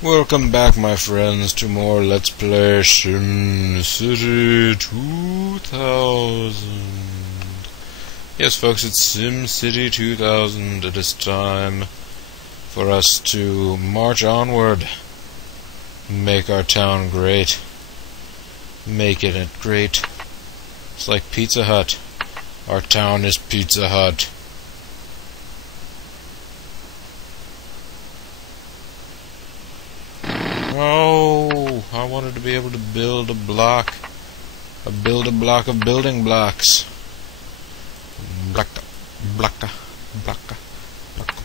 Welcome back, my friends, to more Let's Play SimCity 2000. Yes, folks, it's SimCity 2000. It is time for us to march onward. Make our town great. Make it great. It's like Pizza Hut. Our town is Pizza Hut. Oh, I wanted to be able to build a block. Build a block of building blocks. Blocka, blocka, blocka, blocka,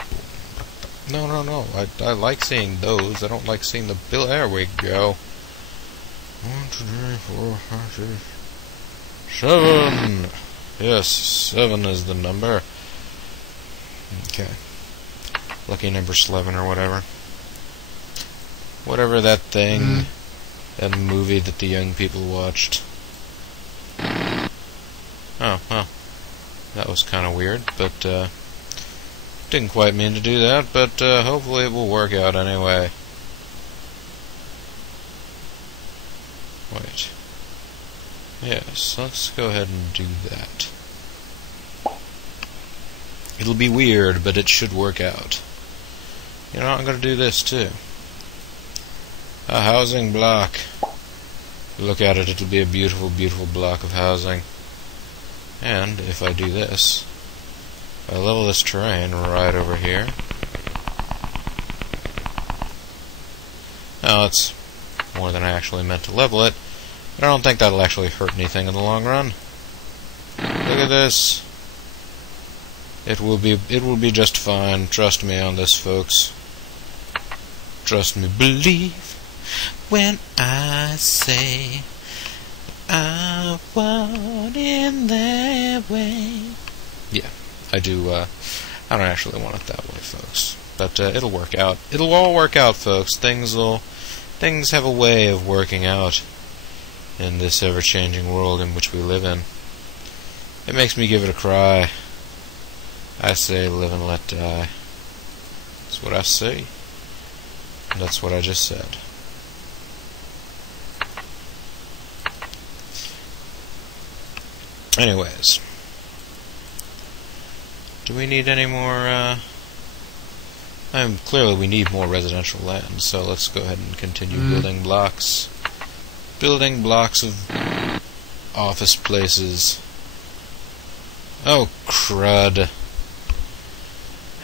blocka. No. I like seeing those. I don't like seeing the bill. There we go. 1, 2, 3, 4, 5, 6, 7. Yes, 7 is the number. Okay. Lucky number 11 or whatever. Whatever that thing, that movie that the young people watched. Oh, well, that was kind of weird, but, didn't quite mean to do that, but, hopefully it will work out anyway. Wait. Yes, let's go ahead and do that. It'll be weird, but it should work out. You know, I'm gonna do this, too. A housing block. Look at it, it'll be a beautiful, beautiful block of housing. And if I do this, I level this terrain right over here. Now it's more than I actually meant to level it, but I don't think that'll actually hurt anything in the long run. Look at this. It will be just fine. Trust me on this, folks. Trust me, believe when I say I want in that way. Yeah, I do. I don't actually want it that way, folks. But it'll work out. It'll all work out, folks. Things have a way of working out in this ever-changing world in which we live in. It makes me give it a cry. I say, live and let die. That's what I say. And that's what I just said. Anyways, do we need any more, clearly we need more residential land, so let's go ahead and continue building blocks. Building blocks of office places. Oh, crud.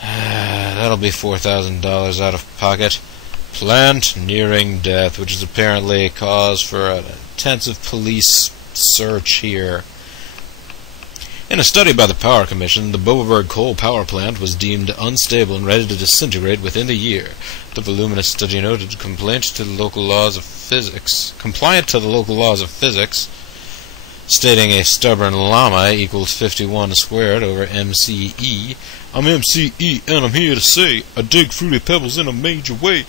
That'll be $4,000 out of pocket. Plant nearing death, which is apparently a cause for an intensive police search here. In a study by the Power Commission, the Boberberg coal power plant was deemed unstable and ready to disintegrate within the year. The voluminous study noted compliant to the local laws of physics, stating a stubborn llama equals 51 squared over MCE. I'm MCE and I'm here to say I dig fruity pebbles in a major way.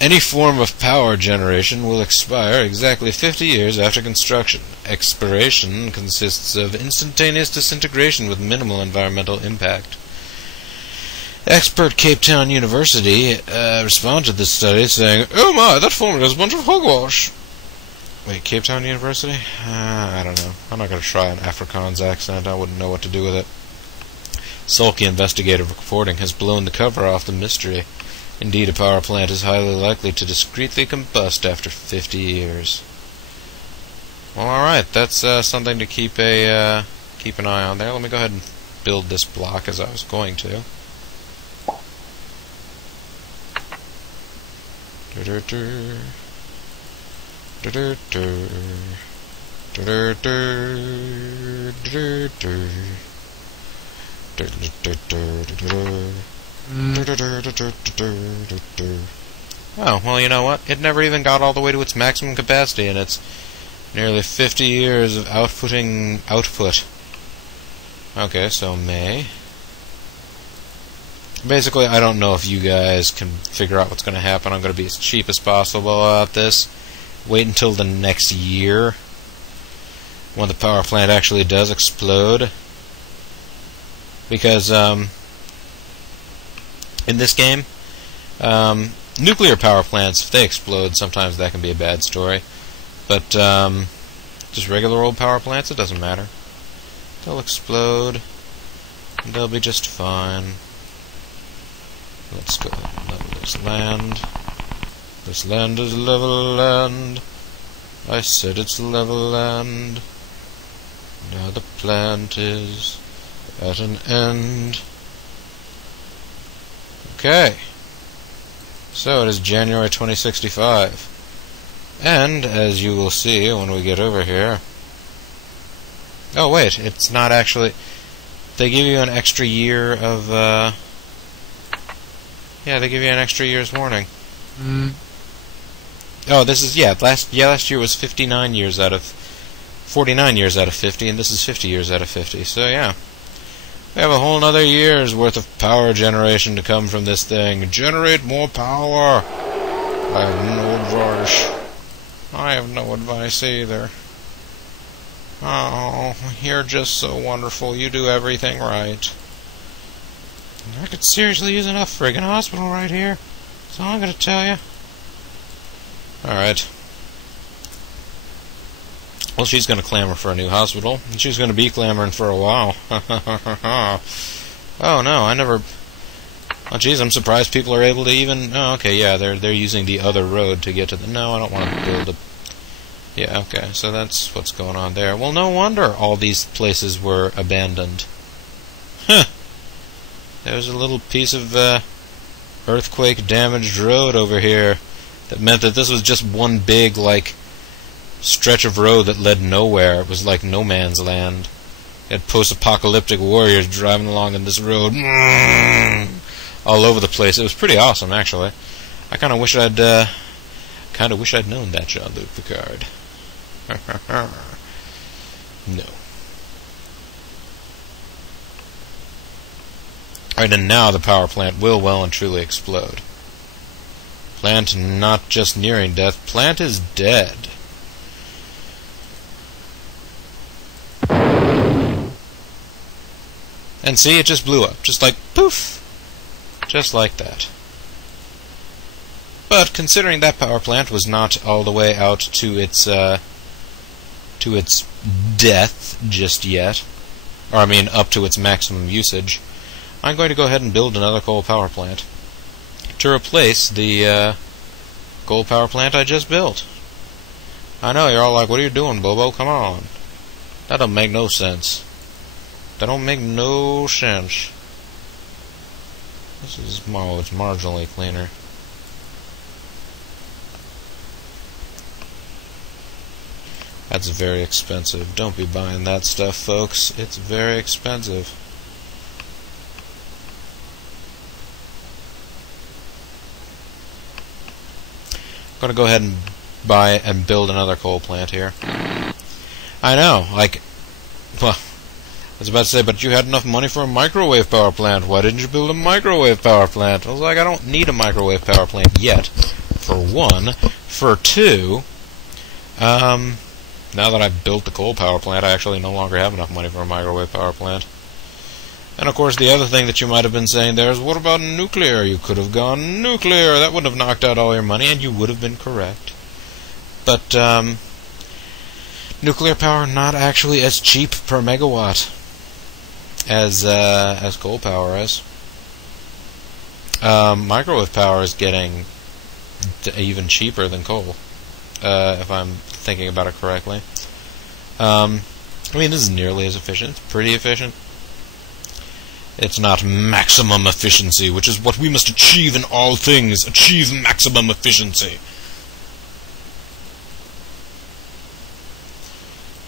Any form of power generation will expire exactly 50 years after construction. Expiration consists of instantaneous disintegration with minimal environmental impact. Expert Cape Town University responded to this study saying, "Oh my, that formula is a bunch of hogwash." Wait, Cape Town University? I don't know. I'm not going to try an Afrikaans accent. I wouldn't know what to do with it. Sulky investigative reporting has blown the cover off the mystery. Indeed, a power plant is highly likely to discreetly combust after 50 years. Well, alright, that's something to keep an eye on there. Let me go ahead and build this block as I was going to. Oh, well, you know what? It never even got all the way to its maximum capacity, and it's nearly 50 years of outputting output. Okay, so May. Basically, I don't know if you guys can figure out what's going to happen. I'm going to be as cheap as possible about this. Wait until the next year, when the power plant actually does explode. Because, in this game, nuclear power plants, if they explode, sometimes that can be a bad story. But just regular old power plants, it doesn't matter. They'll explode, and they'll be just fine. Let's go ahead and level this land. This land is level land. I said it's level land. Now the plant is at an end. Okay. So it is January 2065. And, as you will see when we get over here... Oh, wait, it's not actually... They give you an extra year of, Yeah, they give you an extra year's warning. Oh, this is... last year was 49 years out of... 49 years out of 50, and this is 50 years out of 50, so yeah. We have a whole nother year's worth of power generation to come from this thing. Generate more power! I have no advice. I have no advice either. Oh, you're just so wonderful. You do everything right. I could seriously use enough friggin' hospital right here. That's all I'm gonna tell you. Alright. Well, she's gonna clamor for a new hospital. And she's gonna be clamoring for a while. Oh no, I never... Oh geez, I'm surprised people are able to even... Oh, okay, yeah, they're using the other road to get to the... No, I don't want to build a... Yeah, okay, so that's what's going on there. Well, no wonder all these places were abandoned. Huh! There was a little piece of, earthquake-damaged road over here that meant that this was just one big, like, stretch of road that led nowhere. It was like no man's land. You had post-apocalyptic warriors driving along in this road. All over the place. It was pretty awesome, actually. I kind of wish I'd known that, Jean-Luc Picard. No. Alright, and now the power plant will well and truly explode. Plant not just nearing death, plant is dead. And see, it just blew up. Just like, poof! Just like that. But considering that power plant was not all the way out to its death just yet, or I mean up to its maximum usage, I'm going to go ahead and build another coal power plant to replace the coal power plant I just built. I know, you're all like, what are you doing, Bobo? Come on. That don't make no sense. That don't make no sense. This is, oh, it's marginally cleaner. That's very expensive. Don't be buying that stuff, folks. It's very expensive. I'm gonna go ahead and buy and build another coal plant here. I know, like, well, I was about to say, but you had enough money for a microwave power plant. Why didn't you build a microwave power plant? I was like, I don't need a microwave power plant yet, for one. For two, now that I've built the coal power plant, I actually no longer have enough money for a microwave power plant. And of course, the other thing that you might have been saying there is, what about nuclear? You could have gone nuclear. That would have knocked out all your money, and you would have been correct. But, nuclear power not actually as cheap per megawatt as coal power is. Microwave power is getting even cheaper than coal, if I'm thinking about it correctly. I mean, this is nearly as efficient. It's pretty efficient. It's not maximum efficiency, which is what we must achieve in all things. Achieve maximum efficiency.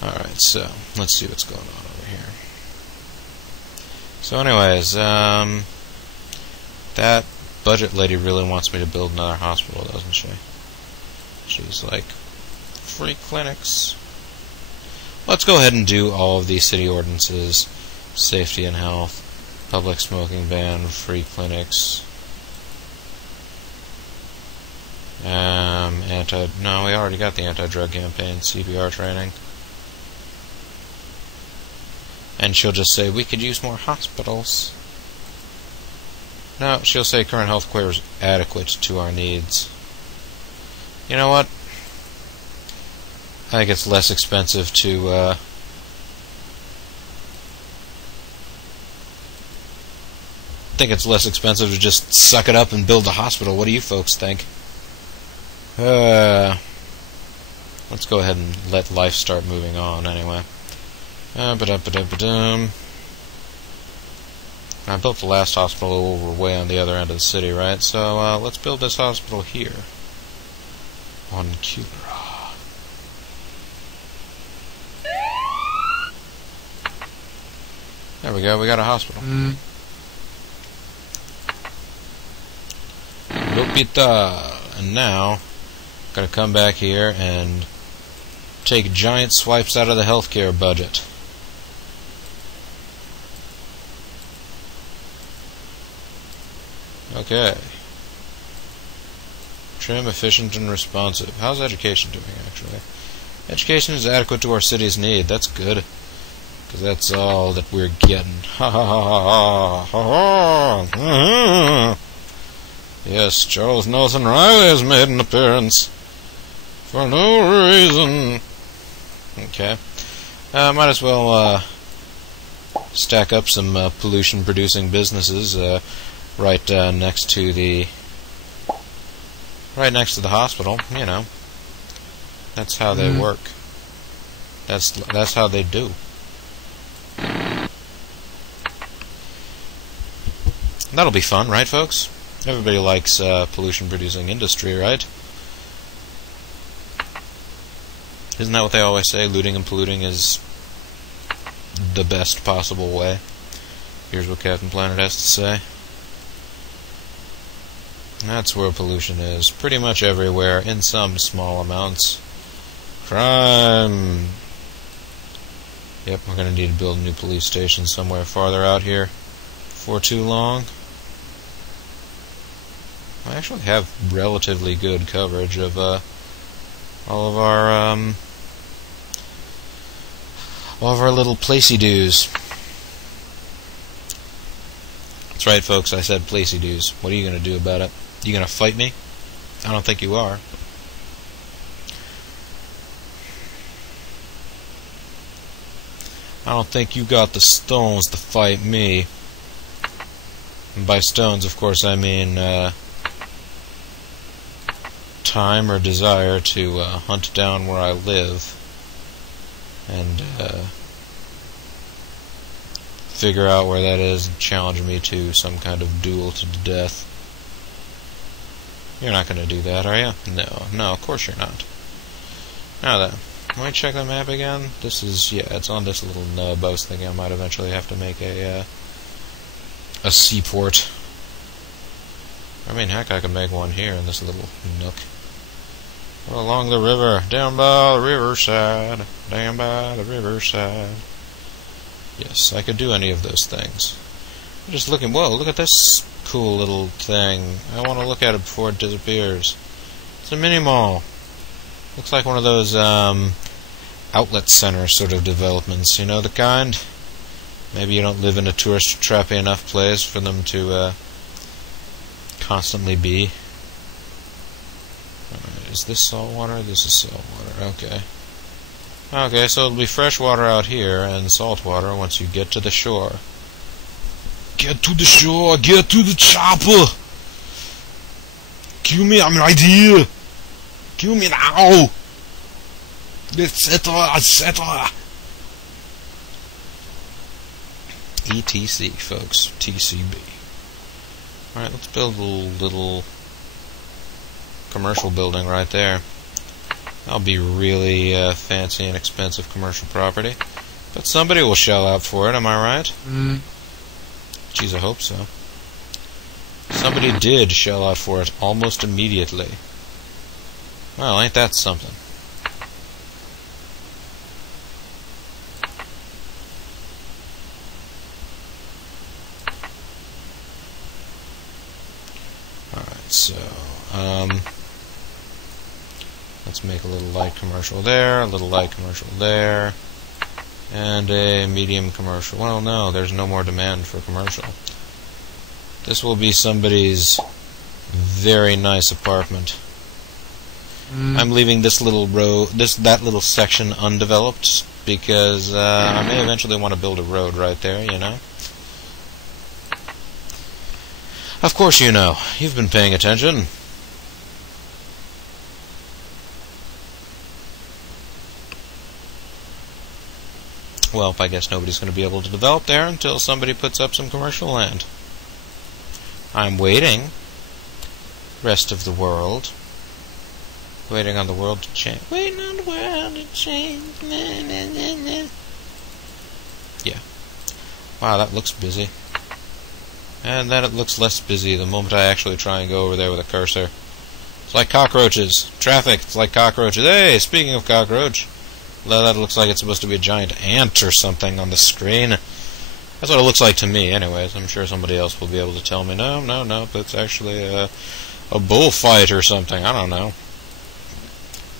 Alright, so, let's see what's going on over here. So anyways, that budget lady really wants me to build another hospital, doesn't she? She's like, free clinics. Let's go ahead and do all of these city ordinances. Safety and health, public smoking ban, free clinics. No, we already got the anti-drug campaign, CPR training. And she'll just say, we could use more hospitals. No, she'll say current health care is adequate to our needs. You know what? I think it's less expensive to, just suck it up and build a hospital. What do you folks think? Let's go ahead and let life start moving on anyway. I built the last hospital over way on the other end of the city, right? So let's build this hospital here. On Cuba. There we go, we got a hospital. Lupita. And now, gotta come back here and take giant swipes out of the healthcare budget. Okay. Trim, efficient, and responsive. How's education doing, actually? Education is adequate to our city's need. That's good. Because that's all that we're getting. Ha ha ha ha ha ha. Yes, Charles Nelson Riley has made an appearance. For no reason. Okay. Might as well stack up some pollution-producing businesses right next to the hospital. You know, that's how they work. That's how they do. That'll be fun, right, folks? Everybody likes pollution-producing industry, right? Isn't that what they always say? Looting and polluting is the best possible way. Here's what Captain Planet has to say. That's where pollution is. Pretty much everywhere, in some small amounts. Crime! Yep, we're going to need to build a new police station somewhere farther out here before too long. I actually have relatively good coverage of all of our little placey-doos. That's right, folks, I said placey-doos. What are you going to do about it? You going to fight me? I don't think you are. I don't think you got the stones to fight me. And by stones, of course, I mean time or desire to hunt down where I live and figure out where that is and challenge me to some kind of duel to the death. You're not going to do that, are you? No, of course you're not. Now then, let me check the map again. This is, yeah, it's on this little nub. I was thinking I might eventually have to make a seaport. I mean, heck, I could make one here in this little nook. Along the river, down by the riverside, down by the riverside. Yes, I could do any of those things. I'm just looking, whoa, look at this cool little thing. I want to look at it before it disappears. It's a mini-mall. Looks like one of those outlet center sort of developments, you know the kind? Maybe you don't live in a tourist-trappy enough place for them to constantly be. Is this salt water? This is salt water. Okay. Okay, so it'll be fresh water out here and salt water once you get to the shore. Get to the shore! Get to the chopper! Kill me, I'm right here! Kill me now! Etc. etc. ETC, folks. TCB. Alright, let's build a little commercial building right there. That'll be really fancy and expensive commercial property. But somebody will shell out for it, am I right? Geez, I hope so. Somebody did shell out for it almost immediately. Well, ain't that something? Alright, so, let's make a little light commercial there, a little light commercial there, and a medium commercial. Well, no, there's no more demand for commercial. This will be somebody's very nice apartment. I'm leaving this little row, that little section undeveloped because I may eventually want to build a road right there, you know. Of course you know. You've been paying attention. Well, I guess nobody's going to be able to develop there until somebody puts up some commercial land. I'm waiting. Rest of the world. Waiting on the world to change. Waiting on the world to change. Yeah. Wow, that looks busy. And then it looks less busy the moment I actually try and go over there with a cursor. It's like cockroaches. Traffic, it's like cockroaches. Hey, speaking of cockroach, that looks like it's supposed to be a giant ant or something on the screen. That's what it looks like to me, anyways. I'm sure somebody else will be able to tell me, no, that's actually a bullfight or something. I don't know.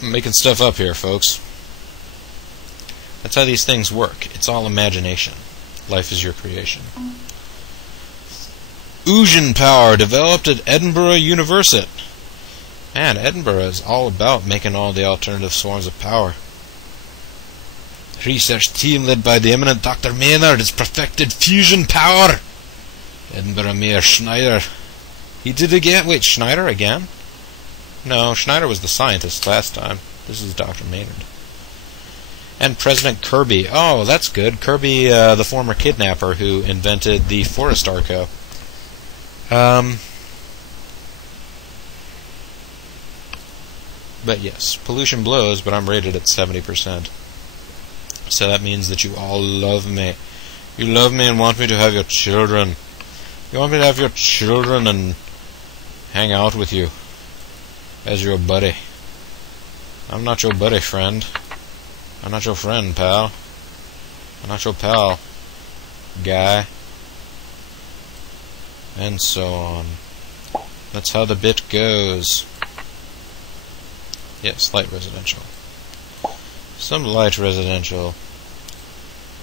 I'm making stuff up here, folks. That's how these things work. It's all imagination. Life is your creation. Fusion power developed at Edinburgh University. Man, Edinburgh is all about making all the alternative forms of power. Research team led by the eminent Dr. Maynard has perfected fusion power. Edinburgh Mayor Schneider. He did it again. Wait, Schneider again? No, Schneider was the scientist last time. This is Dr. Maynard. And President Kirby. Oh, that's good. Kirby, the former kidnapper who invented the Forest Arco. But yes, pollution blows, but I'm rated at 70%. So that means that you all love me. You love me and want me to have your children. You want me to have your children and hang out with you as your buddy. I'm not your buddy, friend. I'm not your friend, pal. I'm not your pal, guy. And so on. That's how the bit goes. Yes, light residential. Some light residential.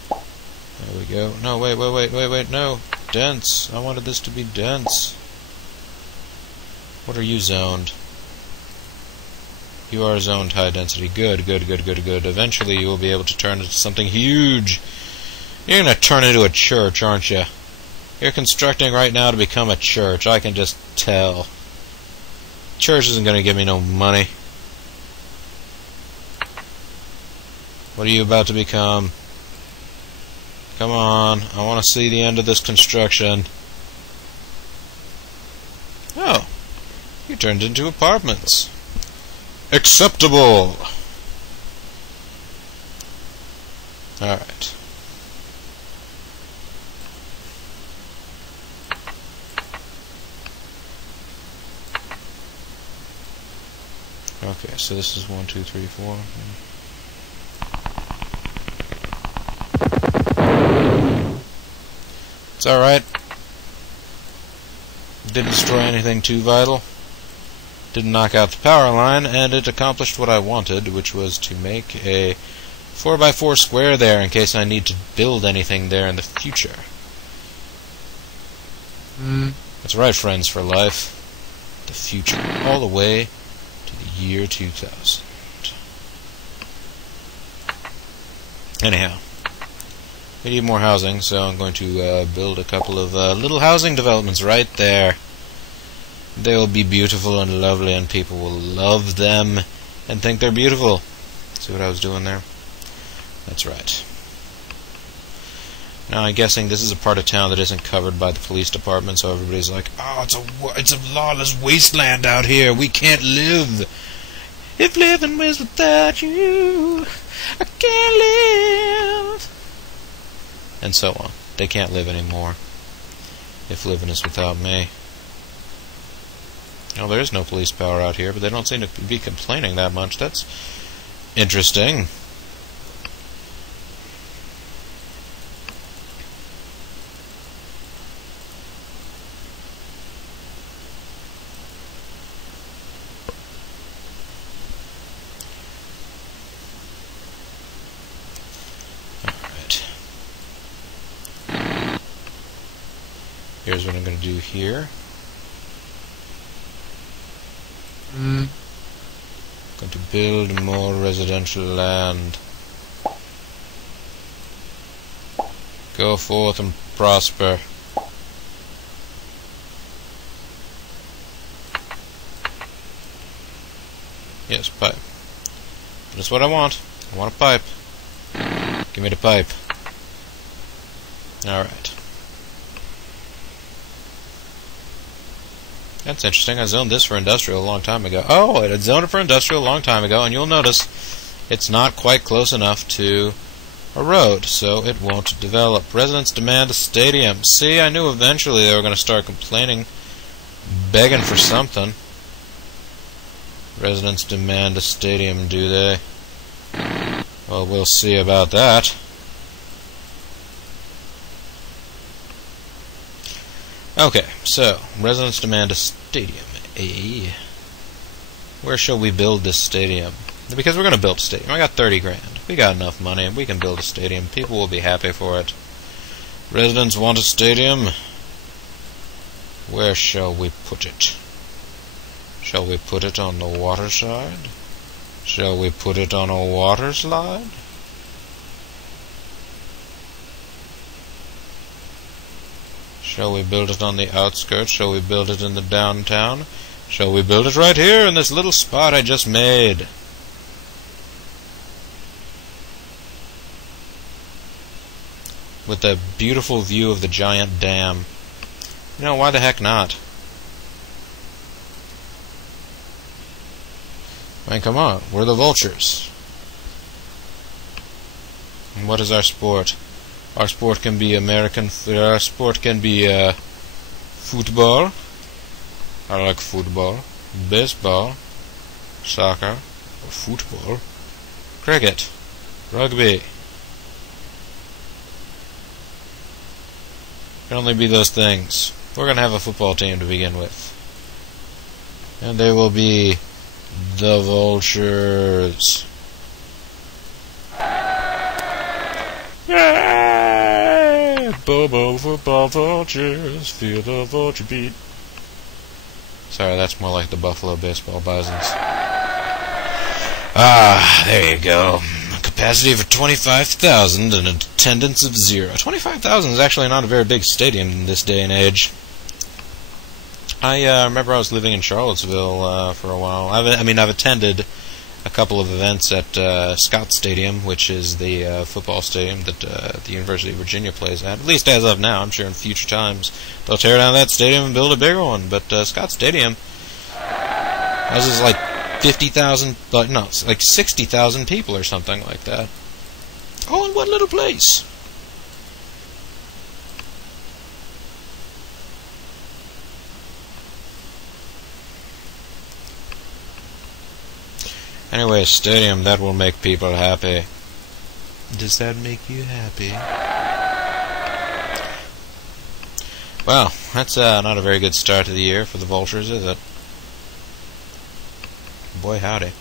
There we go. No, wait, no. Dense. I wanted this to be dense. What are you zoned? You are zoned high density. Good. Eventually you will be able to turn into something huge. You're going to turn into a church, aren't you? You're constructing right now to become a church. I can just tell. Church isn't going to give me no money. What are you about to become? Come on. I want to see the end of this construction. Oh. You turned into apartments. Acceptable. Alright. Okay, so this is 1, 2, 3, 4. It's alright. Didn't destroy anything too vital. Didn't knock out the power line, and it accomplished what I wanted, which was to make a 4x4 square there in case I need to build anything there in the future. That's right, friends for life. The future. All the way to the year 2000. Anyhow. We need more housing, so I'm going to build a couple of little housing developments right there. They will be beautiful and lovely, and people will love them and think they're beautiful. See what I was doing there? That's right. Now, I'm guessing this is a part of town that isn't covered by the police department, so everybody's like, oh, it's a lawless wasteland out here. We can't live. If living was without you, I can't live. And so on. They can't live anymore if living is without me. Well, there is no police power out here, but they don't seem to be complaining that much. That's interesting. here's what I'm going to do here. Going to build more residential land. Go forth and prosper. Yes, pipe. That's what I want. I want a pipe. Give me the pipe. Alright. That's interesting. I zoned this for industrial a long time ago. Oh, I had zoned it for industrial a long time ago, and you'll notice it's not quite close enough to a road, so it won't develop. Residents demand a stadium. See, I knew eventually they were going to start complaining, begging for something. Residents demand a stadium, do they? Well, we'll see about that. Okay, so, residents demand a stadium. Where shall we build this stadium? Because we're going to build a stadium. I got 30 grand. We got enough money, and we can build a stadium. People will be happy for it. Residents want a stadium. Where shall we put it? Shall we put it on the water side? Shall we put it on a water slide? Shall we build it on the outskirts? Shall we build it in the downtown? Shall we build it right here in this little spot I just made? With a beautiful view of the giant dam. You know, why the heck not? I mean, come on, we're the vultures. And what is our sport? Our sport can be our sport can be football. I like football. Baseball. Soccer. Or football. Cricket. Rugby. Can only be those things. We're going to have a football team to begin with. And they will be the vultures. Yay! Bobo football vultures, feel the vulture beat. Sorry, that's more like the Buffalo baseball bisons. Ah, there you go. A capacity for 25,000 and an attendance of 0. 25,000 is actually not a very big stadium in this day and age. I remember I was living in Charlottesville for a while. I've attended a couple of events at Scott Stadium, which is the football stadium that the University of Virginia plays at least as of now. I'm sure in future times they'll tear down that stadium and build a bigger one. But Scott Stadium houses like 50,000, no, it's like 60,000 people or something like that. All in one little place. Anyway, a stadium, that will make people happy. Does that make you happy? Well, that's not a very good start to the year for the vultures, is it? Boy, howdy.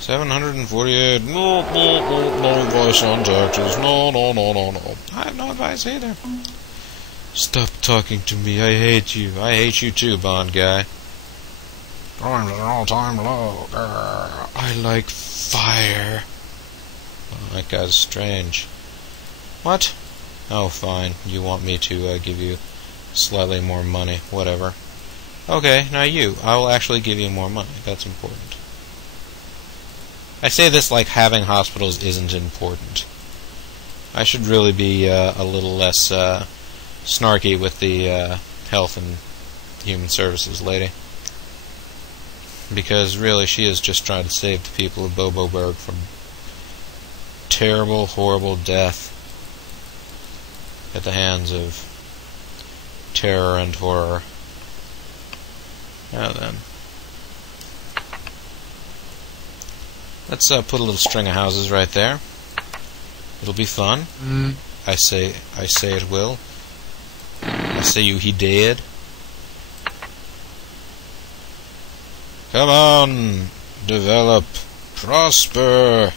748. No advice on taxes. No. I have no advice either. Stop talking to me. I hate you. I hate you too, Bond guy. Time's an all-time low. I like fire. Oh, that guy's strange. What? Oh, fine. You want me to give you slightly more money. Whatever. Okay, now you. I will actually give you more money. That's important. I say this like having hospitals isn't important. I should really be a little less snarky with the health and human services lady. Because really, she is just trying to save the people of Boboburg from terrible, horrible death at the hands of terror and horror. Now then, let's put a little string of houses right there. It'll be fun. I say it will. I say you he did. Come on, develop, prosper,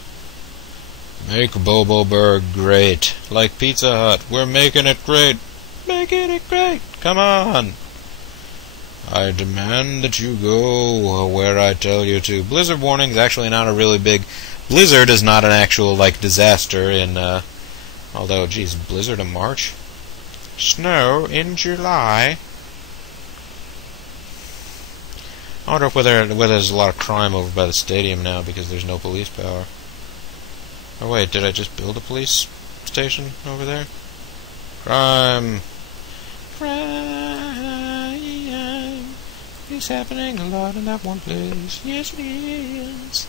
make Boboburg great, like Pizza Hut. We're making it great. making it great. Come on. I demand that you go where I tell you to. Blizzard warning is actually not a really big... Blizzard is not an actual, like, disaster in, although, geez, blizzard in March? Snow in July. I wonder whether there's a lot of crime over by the stadium now because there's no police power. Oh wait, did I just build a police station over there? Crime. It's happening a lot in that one place. Yes, it is.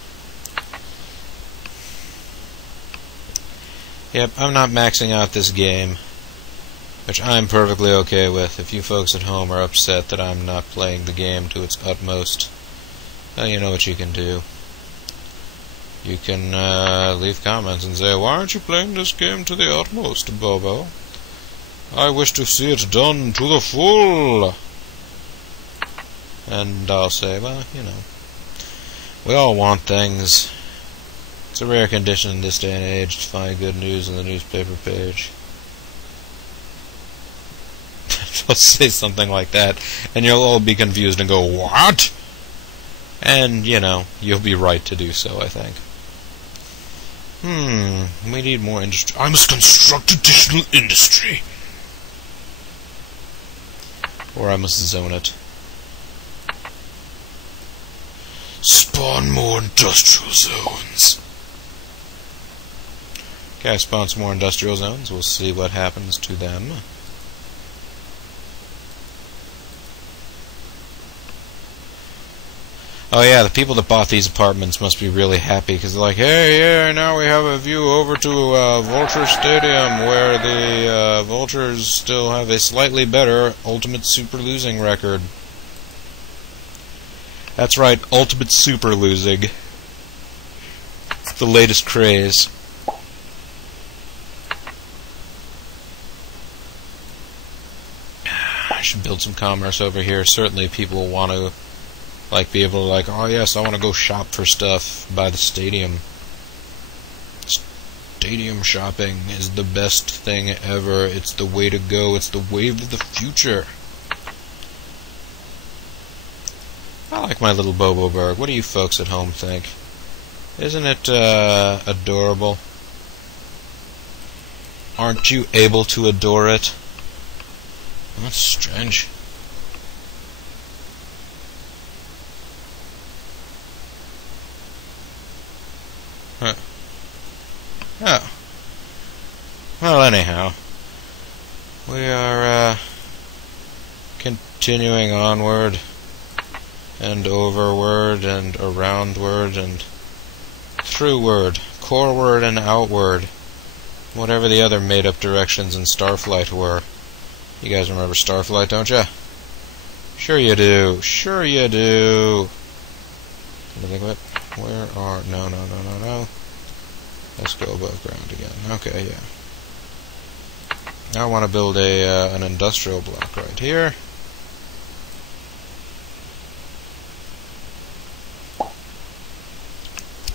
Yep, I'm not maxing out this game, which I'm perfectly okay with. If you folks at home are upset that I'm not playing the game to its utmost, well, you know what you can do. You can leave comments and say, why aren't you playing this game to the utmost, Bobo? I wish to see it done to the full. And I'll say, well, you know, we all want things. It's a rare condition in this day and age to find good news on the newspaper page. I'll say something like that, and you'll all be confused and go, what? And, you know, you'll be right to do so, I think. We need more industry. I must construct additional industry. Or I must zone it. Spawn more industrial zones. Okay, I spawned some more industrial zones. We'll see what happens to them. Oh yeah, the people that bought these apartments must be really happy, because they're like, hey, yeah, now we have a view over to Vulture Stadium, where the Vultures still have a slightly better Ultimate Super Losing record. That's right, Ultimate Super Losing. It's the latest craze. I should build some commerce over here. Certainly people will want to be able to, like, oh yes, I want to go shop for stuff by the stadium. Stadium shopping is the best thing ever. It's the way to go. It's the wave of the future. I like my little Boboberg. What do you folks at home think? Isn't it adorable? Aren't you able to adore it? That's strange. Huh. Oh. Well, anyhow, we are continuing onward and overward and aroundward and throughward, coreward and outward, whatever the other made-up directions in Starflight were. You guys remember Starflight, don't you? Sure you do. Sure you do. Where are... No. Let's go above ground again. Okay, yeah. Now I want to build an industrial block right here.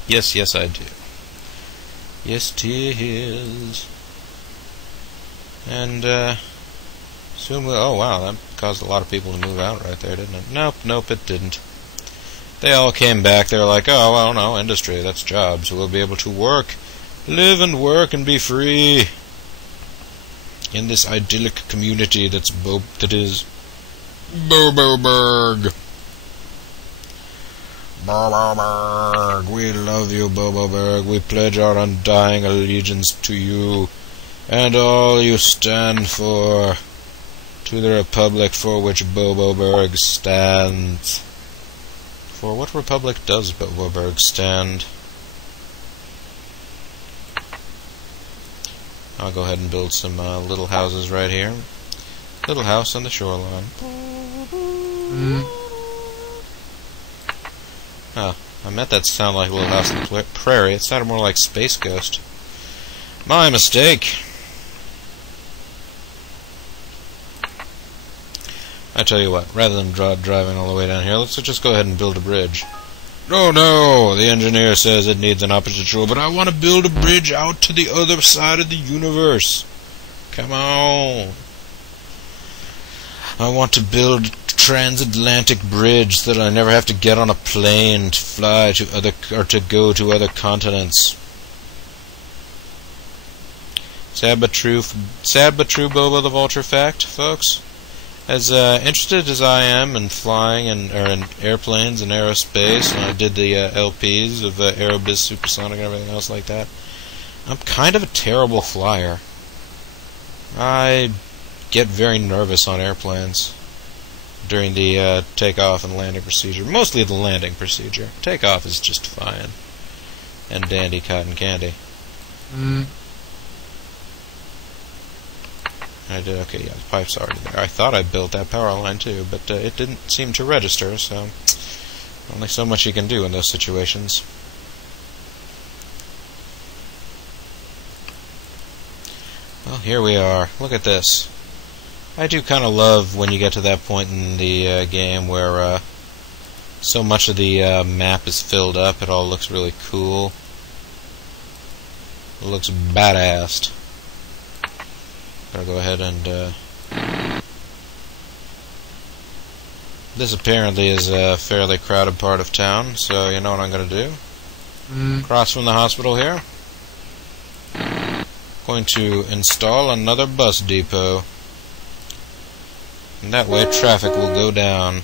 Yes, I do. Yes, it is. And, soon we'll... Oh, wow, that caused a lot of people to move out right there, didn't it? Nope, it didn't. They all came back. They were like, oh, well, no, industry, that's jobs. We'll be able to work, live and work and be free in this idyllic community that is Boboberg. Boboberg, we love you, Boboberg. We pledge our undying allegiance to you and all you stand for, to the republic for which Boboberg stands. For what republic does Boboberg stand? I'll go ahead and build some little houses right here. Little house on the shoreline. Oh, I meant that to sound like Little House on the Prairie. It sounded more like Space Ghost. My mistake. I tell you what, rather than driving all the way down here, let's just go ahead and build a bridge. Oh no, the engineer says it needs an opposite shore, but I want to build a bridge out to the other side of the universe. Come on. I want to build a transatlantic bridge so that I never have to get on a plane to fly to to go to other continents. Sad but true Bobo the Vulture fact, folks. As interested as I am in flying in airplanes and aerospace, and I did the LPs of Aerobiz Supersonic and everything else like that, I'm kind of a terrible flyer. I get very nervous on airplanes during the takeoff and landing procedure. Mostly the landing procedure. Takeoff is just fine. And dandy cotton candy. I did, okay, yeah, the pipe's already there. I thought I built that power line too, but it didn't seem to register, so only so much you can do in those situations. Well, here we are. Look at this. I do kind of love when you get to that point in the game where so much of the map is filled up. It all looks really cool. It looks badass. Gotta go ahead and this apparently is a fairly crowded part of town, so you know what I'm gonna do? Across from the hospital here, going to install another bus depot, and that way traffic will go down,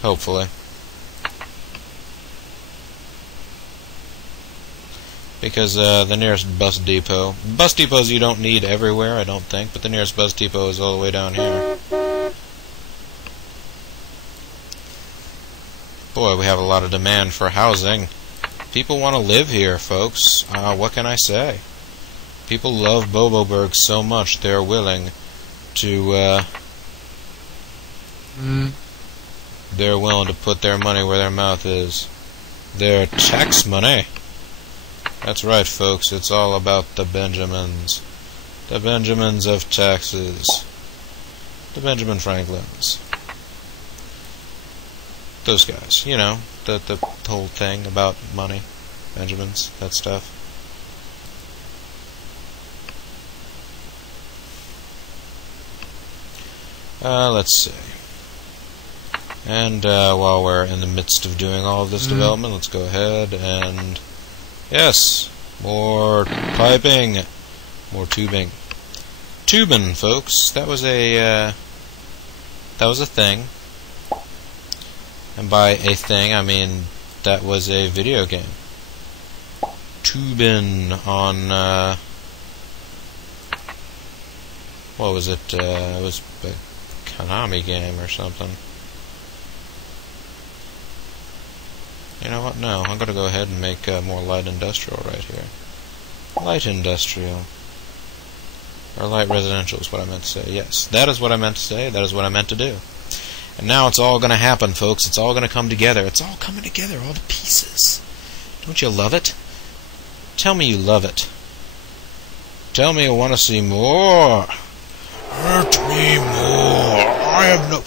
hopefully. Because the nearest bus depots you don't need everywhere, I don't think, but the nearest bus depot is all the way down here. Boy, we have a lot of demand for housing. People want to live here, folks. What can I say? People love Boboburg so much they're willing to they're willing to put their money where their mouth is. Their tax money. That's right, folks, it's all about the Benjamins. The Benjamins of taxes. The Benjamin Franklins. Those guys, you know, the whole thing about money. Benjamins, that stuff. Let's see. And while we're in the midst of doing all of this development, let's go ahead and... Yes, more piping, more tubing. Tubing, folks. That was a thing. And by a thing, I mean that was a video game. Tubing on what was it? It was a Konami game or something. You know what? No, I'm going to go ahead and make more light industrial right here. Light industrial. Or light residential is what I meant to say. Yes, that is what I meant to say. That is what I meant to do. And now it's all going to happen, folks. It's all going to come together. It's all coming together, all the pieces. Don't you love it? Tell me you love it. Tell me you want to see more. Hurt me more. I have no...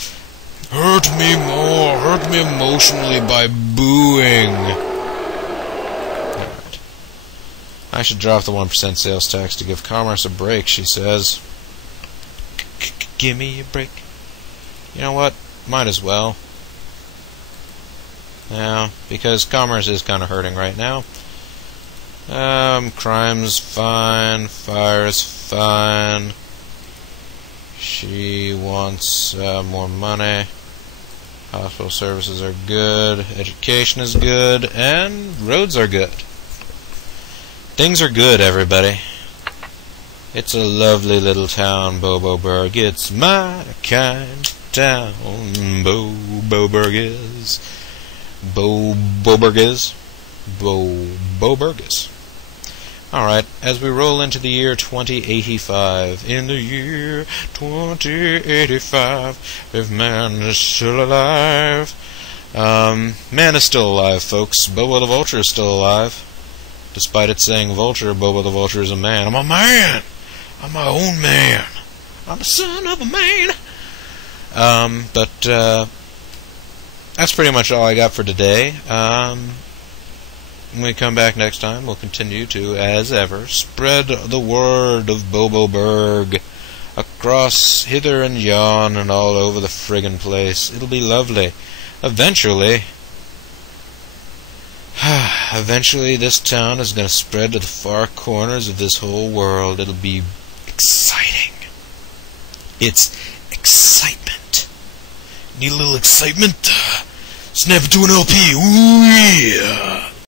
Hurt me more. Hurt me emotionally by booing. Alright. I should drop the 1% sales tax to give commerce a break, she says. Give me a break. You know what? Might as well. Yeah, because commerce is kind of hurting right now. Crime's fine. Fire's fine. She wants more money. Hospital services are good. Education is good. And roads are good. Things are good, everybody. It's a lovely little town, Boboburg. It's my kind of town. Boboburg is. Boboburg is. Boboburg is. Alright, as we roll into the year 2085, in the year 2085, if man is still alive, man is still alive, folks. Bobo the Vulture is still alive. Despite it saying Vulture, Bobo the Vulture is a man. I'm a man! I'm my own man! I'm the son of a man! That's pretty much all I got for today. When we come back next time, we'll continue to, as ever, spread the word of Boboburg across hither and yon and all over the friggin' place. It'll be lovely. Eventually, this town is going to spread to the far corners of this whole world. It'll be exciting. It's excitement. Need a little excitement? Snap it to an LP. Ooh, yeah.